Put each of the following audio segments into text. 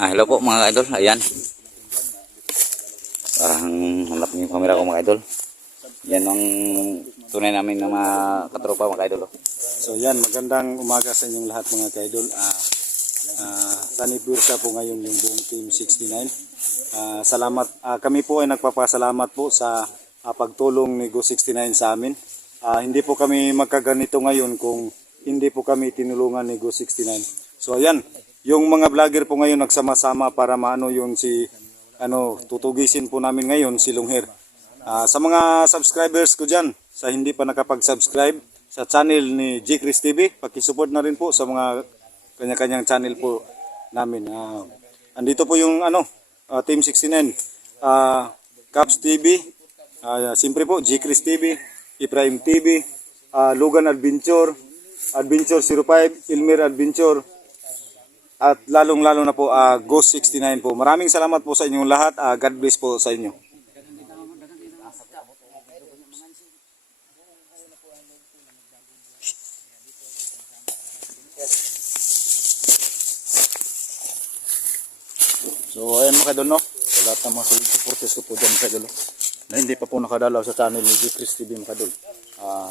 Hello po mga idol. Ayan. Parang hanap niyo yung camera ko mga idol. Yan ang tunay namin na mga katropa mga idol. So yan, magandang umaga sa inyong lahat mga kaidol. Sunny Bursa po ngayon yung buong Team 69. Salamat, kami po ay nagpapasalamat po sa pagtulong ni Go 69 sa amin. Hindi po kami magkaganito ngayon kung hindi po kami tinulungan ni Go 69. So ayan, yung mga vlogger po ngayon nagsama-sama para maano yun tutugisin po namin ngayon si Lungher. Sa mga subscribers ko dyan, sa hindi pa nakapag-subscribe sa channel ni G. Chris TV, pakisupport na rin po sa mga kanya-kanyang channel po namin. Andito po yung Team 69, Caps TV, siyempre po G. Chris TV, Ibrahim TV, Logan Adventure, Adventure 05, Ilmer Adventure, at lalong-lalo na po Ghost 69 po. Maraming salamat po sa inyong lahat. God bless po sa inyo. So ayan mga idol, no? Sa lahat ng mga supporters ko po dyan mga idol, na hindi pa po nakadalaw sa channel ni G. Chris TV mga idol.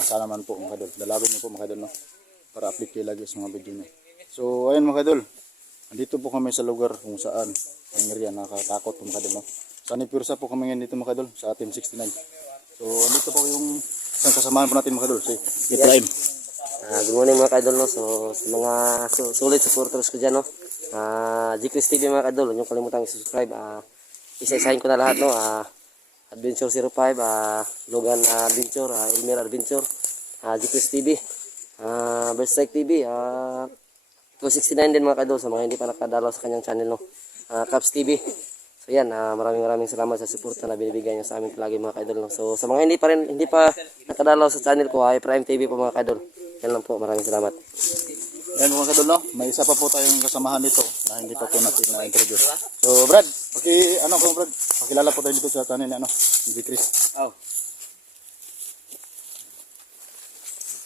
Sana man po mga idol, dalawin niyo po mga idol, no? Para update kayo lagi sa mga video niyo. So ayan mga idol, andito po kami sa lugar kung saan ang area nakakatakot po mga idol, no? Sunny Bursa po kami ngayon dito mga idol sa Team 69. So andito po yung isang kasamahan po natin mga idol, si Ibrahim. Good morning mga ka-idol, no? So sa mga solid supporters ko dyan, no? G. Chris TV mga ka-idol, huwag nyo kalimutan i-subscribe. Isa-isahin ko na lahat, no? Adventure 05, Logan Adventure, Ilmer Adventure, G. Chris TV, Berserk TV, 269 din mga ka-idol sa mga hindi pa nakadalaw sa kanyang channel, no? Caps TV. So yan, maraming salamat sa suporta na binibigay niyo sa amin lagi mga ka-idol, no? So sa mga hindi pa nakadalaw sa channel ko, Prime TV po mga ka-idol. Yan lang po, maraming salamat. Yan mga kadol, no? May isa pa po tayong kasamahan dito na hindi pa po natin na-introduce. So Brad, Brad, pakilala po tayo dito sa channel ni G. Chris.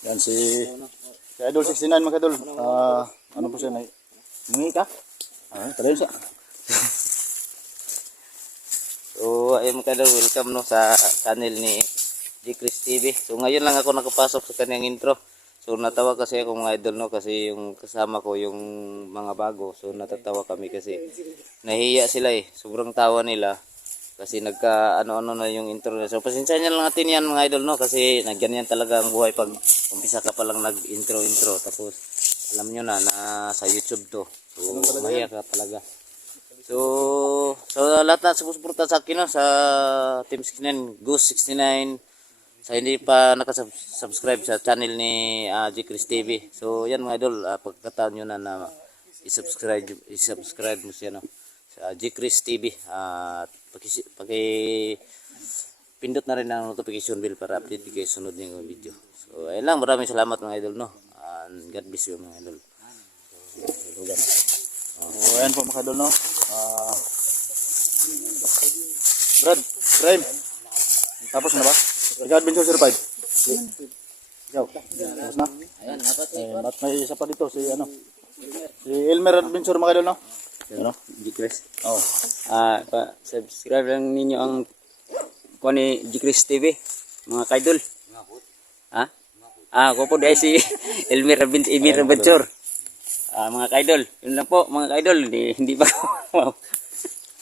Yan si Idol 69 mga kadol. Ano po siya, mungi ka? Talayon siya. So ayun mga idol, welcome no sa channel ni G. Chris TV. So ngayon lang ako nakapasok sa kanyang intro. So natawa kasi ako mga idol, no, kasi yung kasama ko yung mga bago. So natatawa kami kasi nahihiya sila sobrang tawa nila kasi nagka ano na yung intro na. So pasensya niyo lang natin yan mga idol, no, kasi ganyan talaga ang buhay pag umpisa ka pa lang nag-intro tapos alam niyo na sa YouTube to. So mahiya ka talaga. So lahat na sumusuporta sa akin, no, sa Team 69, Ghost 69, sa hindi pa nakasubscribe sa channel ni G. Chris TV. So yan mga idol, pagkataon nyo na i-subscribe mo siya, no, sa G. Chris TV. At pindot na rin ang notification bell para update kayo sunod ng video. So ayun lang, maraming salamat mga idol, no. And God bless you mga idol. So ayan po mga idol, no. Brad, Prime, tapos na ba? Adventure 05. Ikaw, tapos na? At may isa pa dito, si Ilmer Adventure mga idol, no? G. Chris. Subscribe lang ninyo ang ni G. Chris TV, mga kaidol. Ako po dahil si Ilmer Adventure. Mga kaidol, yun lang po mga kaidol, hindi pa wow.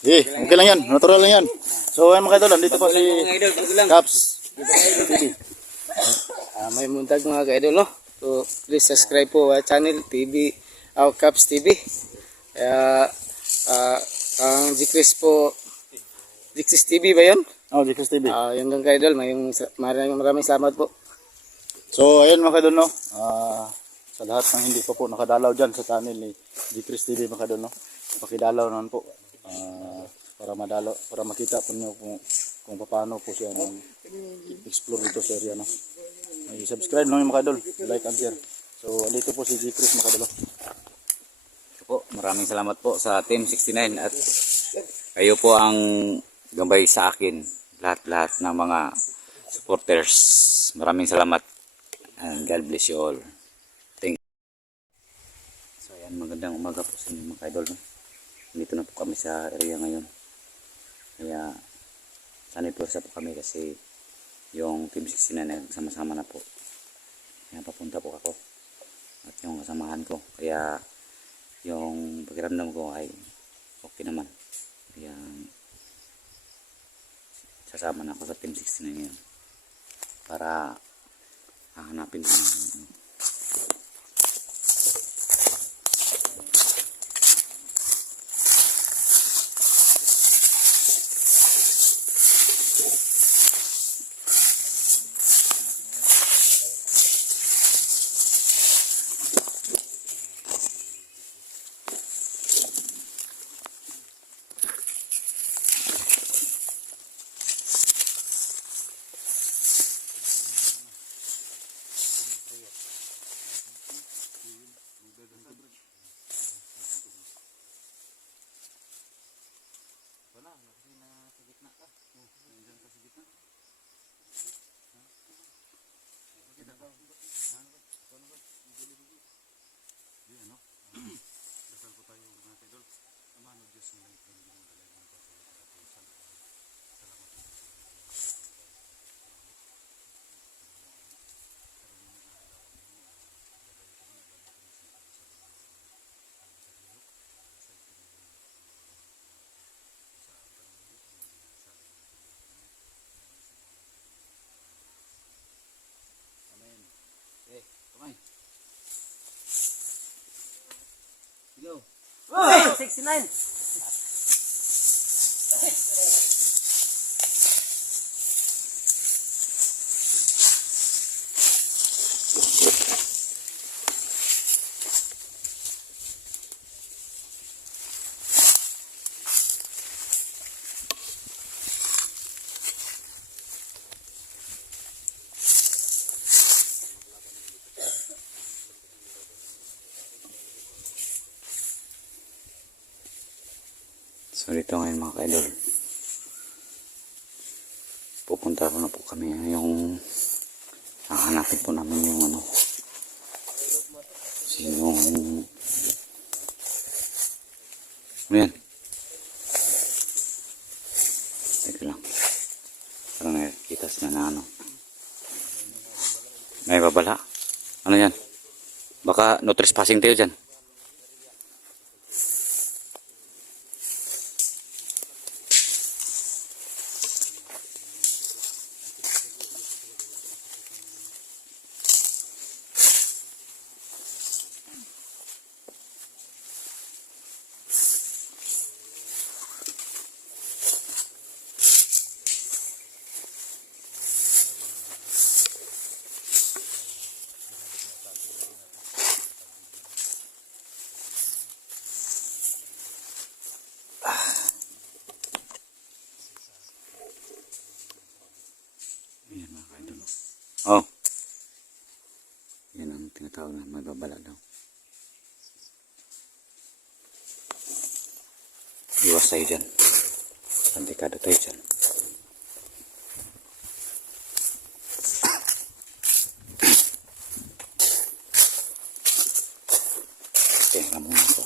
Okay lang yan, natural lang yan. So ayan mga idol, dito po si Caps TV. May muntag mga kaidol, no? So please subscribe po channel TV, Caps TV. Ang G. Chris po, G. Chris TV ba yun? G. Chris TV. Yun lang kaidol, maraming salamat po. So ayan mga kaidol, no? Sa lahat ng hindi pa po nakadalaw dyan sa channel ni G. Chris TV mga kaidol, no? Pakidalaw naman po. Para makita po niyo kung paano po siya explore dito sa area, no? I-subscribe lang yung mga idol, like and share. So dito po si G. Chris mga idol. Po, maraming salamat po sa Team 69 at kayo po ang gabay sa akin, lahat ng mga supporters. Maraming salamat and God bless you all. Thank you. So ayan, magandang umaga po sa inyo mga idol, no? Dito na po kami sa area ngayon. Kaya sanay po po kami kasi yung Team 69 na sama-sama na po. Kaya papunta po ako at yung kasamahan ko. Kaya yung pakiramdam ko ay okay naman. Kaya sasama na ako sa Team 69 ngayon para hahanapin ko ng Oh, 69. So dito ngayon mga ka-idol, pupunta na po kami yung hahanapin po namin yung ano, sinong ano yan, teka lang, parang nakikita sila na ano, may babala, ano yan, baka no trespassing tayo dyan. Ayan mga ka-idol. Oh. Yan ang tinatawag na magbabala daw. Iwas tayo dyan. Santikado tayo dyan. Tingnan mo na ito.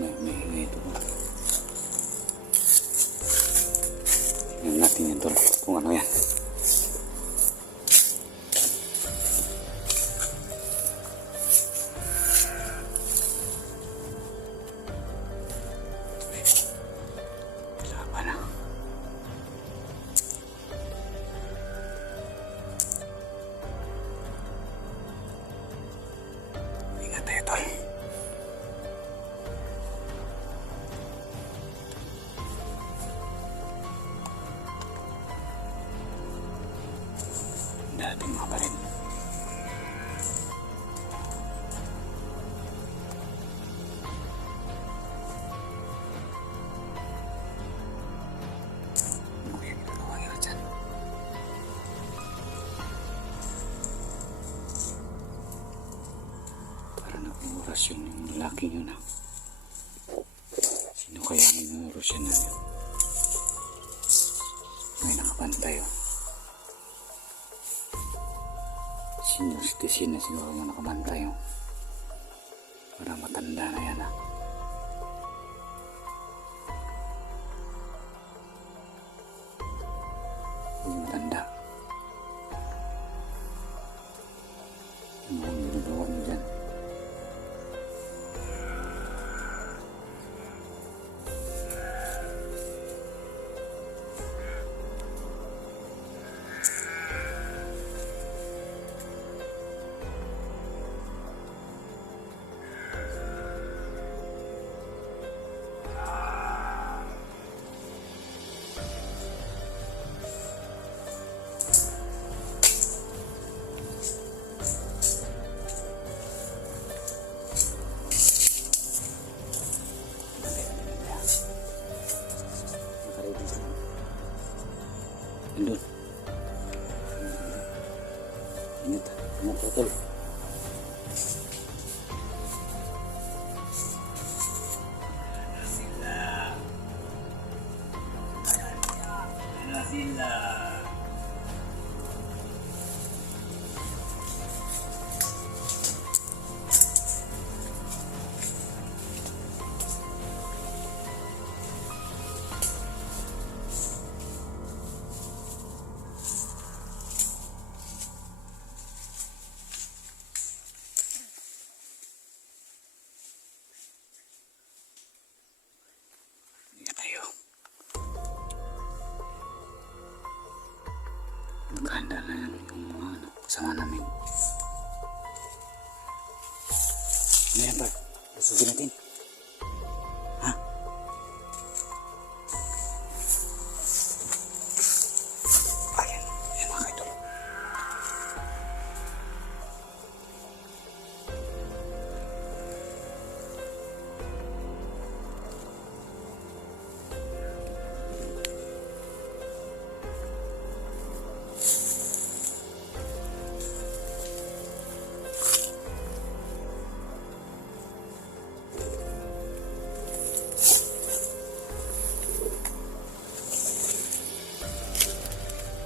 May ito. Tingnan natin yan tol. Kung ano yan. Dati mga barin. Kuya, dalawa yun dyan. Parang nag-oras yung lalaki yun na. Sino kaya ang oras yun na yun? May nakapantay oh. Sino siguro yung nakabantay oh. Parang matanda na yan ah. Yung matanda. Ano ang ginagawa niyo dyan? Nakaready sila. Andun. Ingat ah. Ingat po, tol. Ingat tayo. Magkahanda na yan yung mga kasama namin. Ano yan, Bart? Lusugin natin. Ha? Ayan. Ayan mga kaidol.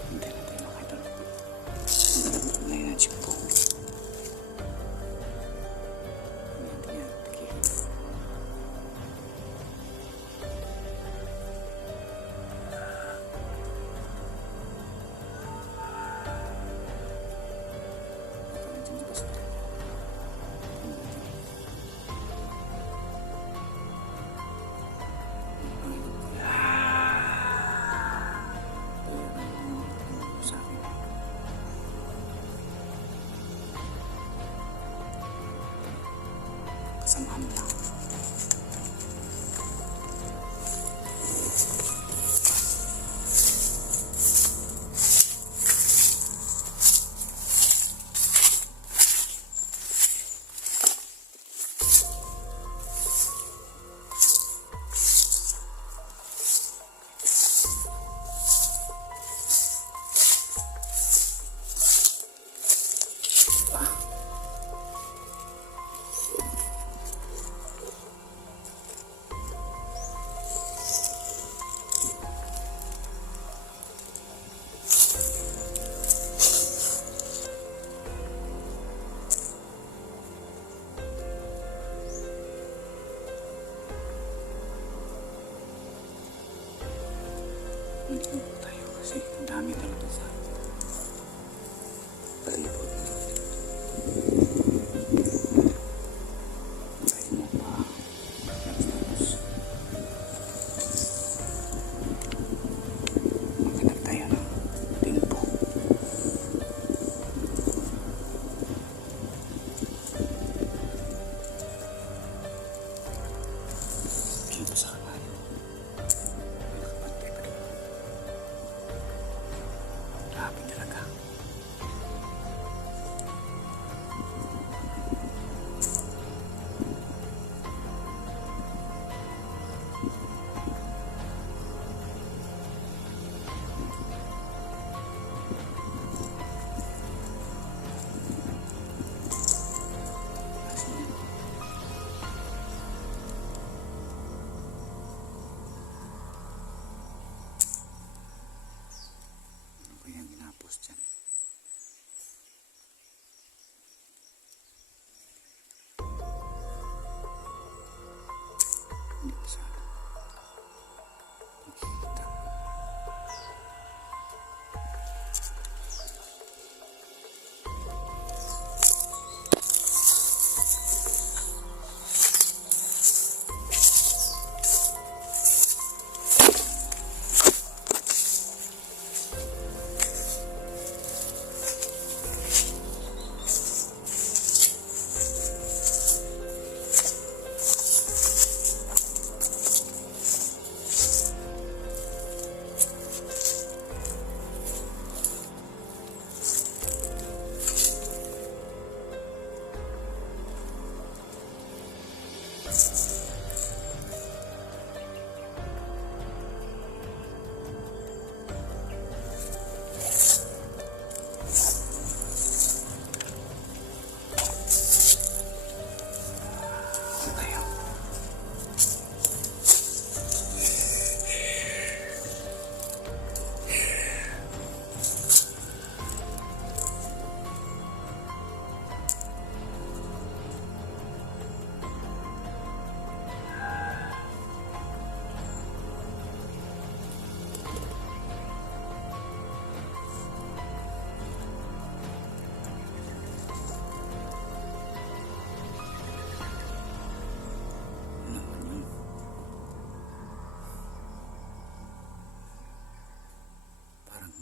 Hintay natin mga kaidol. Ngayon ang chip ko. Yan. Okay. Sa akin. Kasamahan mo lang.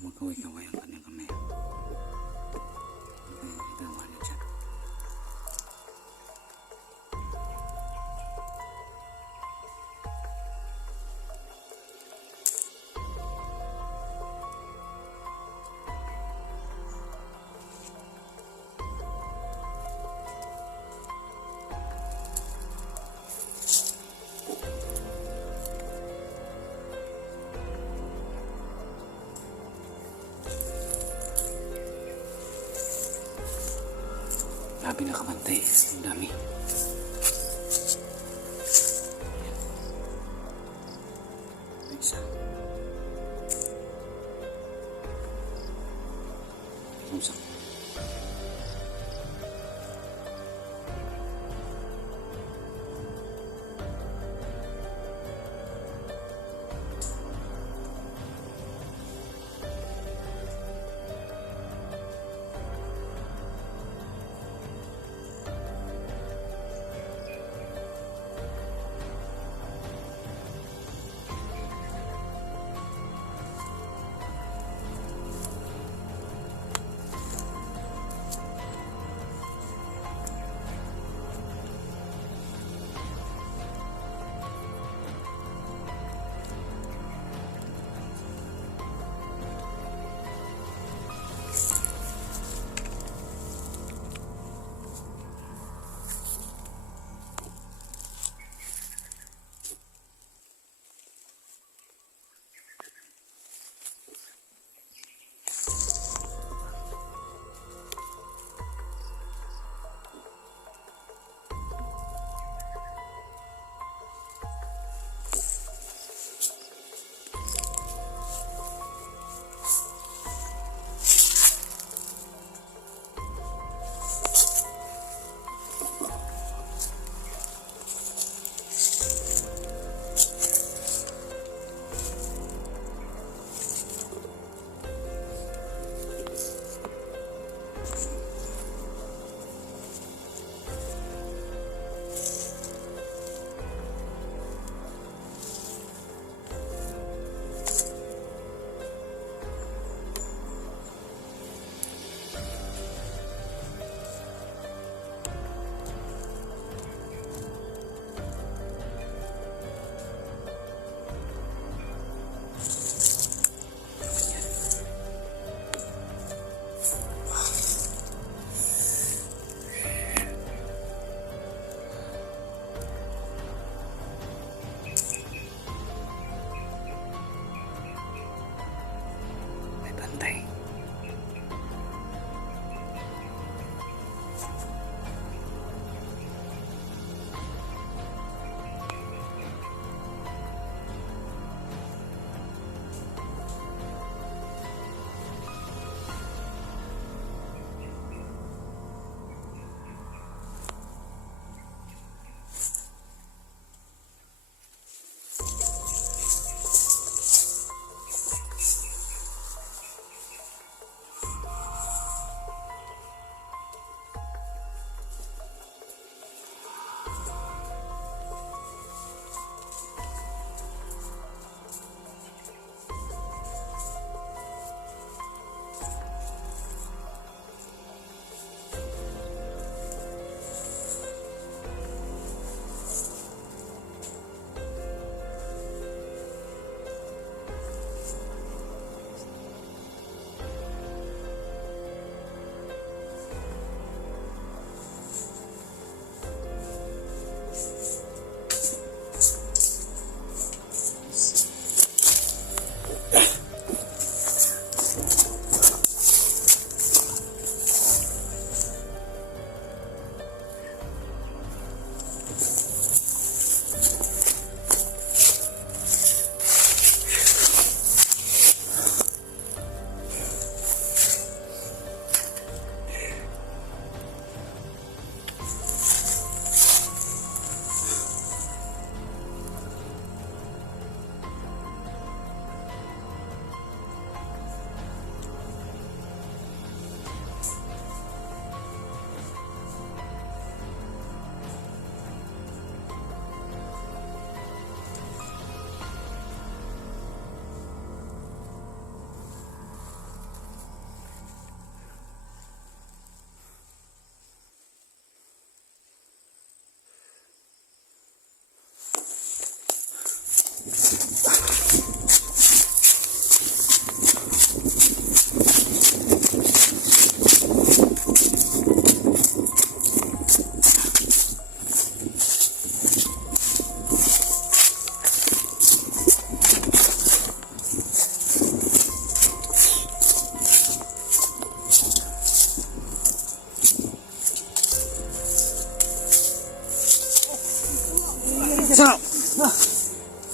magkaway-kaway ang kanyang kamay. Ito naman yun siya. Grabe nakabantay. Ang dami. Isa. Isa.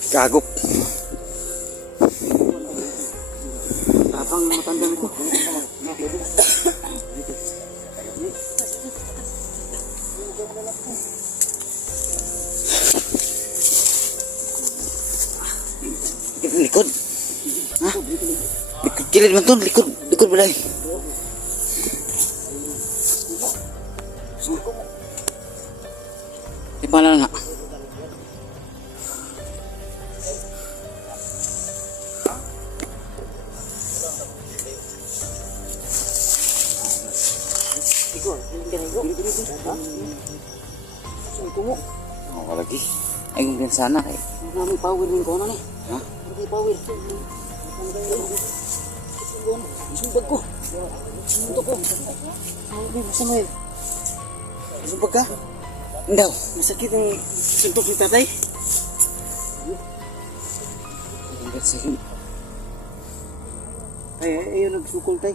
Kagop. Tapang matanda nito. Likod. Ha? Likod, kilid man to. Likod. Likod balay. Di pala na. Oh, lagi. Ay, kung sana kay. Marami power din ko na ni. Ha? Marami power. Sumbag ko. Sumbag ko. Ay, masama yun. Sumpag ka? Ndaw. Masakit ang suntok ni tatay. Hanggat sa yun. Ayaw nagsukol tay.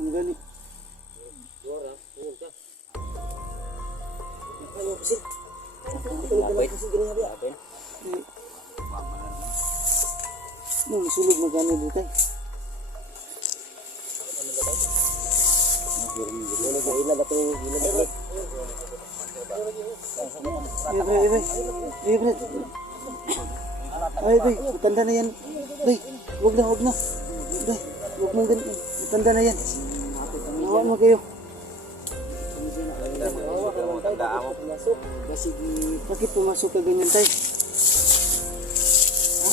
Ang gani. Sulog na gani dito tay. Ay, bay, matanda na yan. Bay, wag na. Bay, wag mong ganito. Matanda na yan. Nawa mo kayo. Bakit pumasok ka ganyan, tay? Ha?